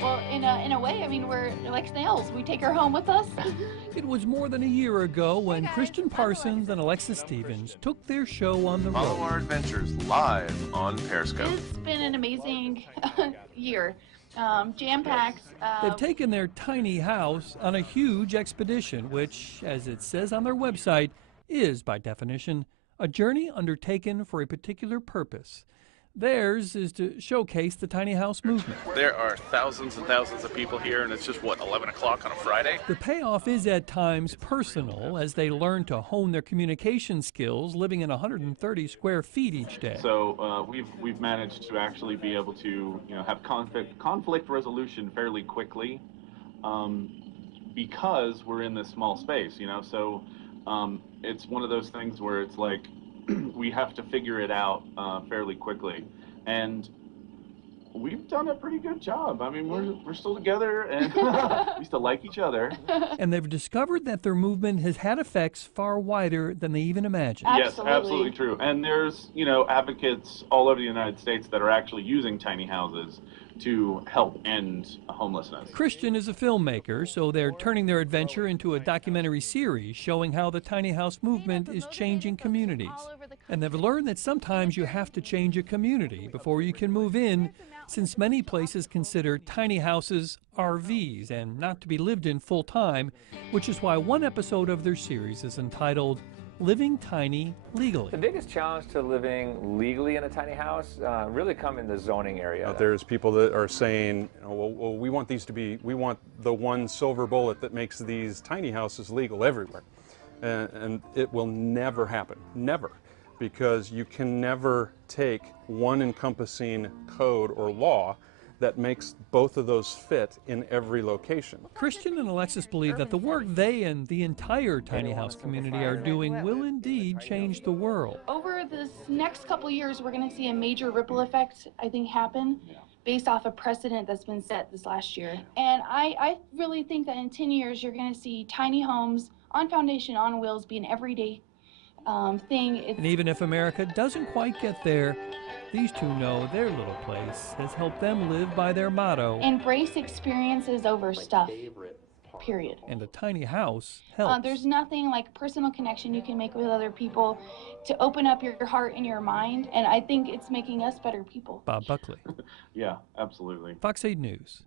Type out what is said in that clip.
Well, in a way, I mean, we're like snails. We take her home with us. It was more than a year ago when Christian Parsons and Alexis Stephens took their show on the road. Follow our adventures live on Periscope. It's been an amazing year. Jam-packed. They've taken their tiny house on a huge expedition, which, as it says on their website, is, by definition, a journey undertaken for a particular purpose. Theirs is to showcase the tiny house movement. There are thousands and thousands of people here, and it's just, 11 o'clock on a Friday? The payoff is at times personal as they learn to hone their communication skills living in 130 square feet each day. So we've managed to actually be able to have conflict resolution fairly quickly because we're in this small space, so it's one of those things where it's like we have to figure it out fairly quickly, and we've done a pretty good job. I mean, we're still together, and we still like each other. And they've discovered that their movement has had effects far wider than they even imagined. Yes, absolutely true. And there's advocates all over the United States that are actually using tiny houses to help end homelessness. Christian is a filmmaker, so they're turning their adventure into a documentary series showing how the tiny house movement is changing communities. And they've learned that sometimes you have to change a community before you can move in, since many places consider tiny houses RVs and not to be lived in full time, which is why one episode of their series is entitled Living Tiny Legally. The biggest challenge to living legally in a tiny house really come in the zoning area. There's people that are saying, well, we want the one silver bullet that makes these tiny houses legal everywhere. And it will never happen, never. Because you can never take one encompassing code or law that makes both of those fit in every location. Christian and Alexis believe that the work they and the entire tiny house community are doing will indeed change the world. Over this next couple years, we're going to see a major ripple effect, I think, happen based off a precedent that's been set this last year. And I really think that in 10 years, you're going to see tiny homes on foundation, on wheels, be an everyday thing. And even if America doesn't quite get there, these two know their little place has helped them live by their motto: embrace experiences over stuff, period. And a tiny house helps. There's nothing like personal connection you can make with other people to open up your heart and your mind, and I think it's making us better people. Bob Buckley. Yeah, absolutely. Fox 8 News.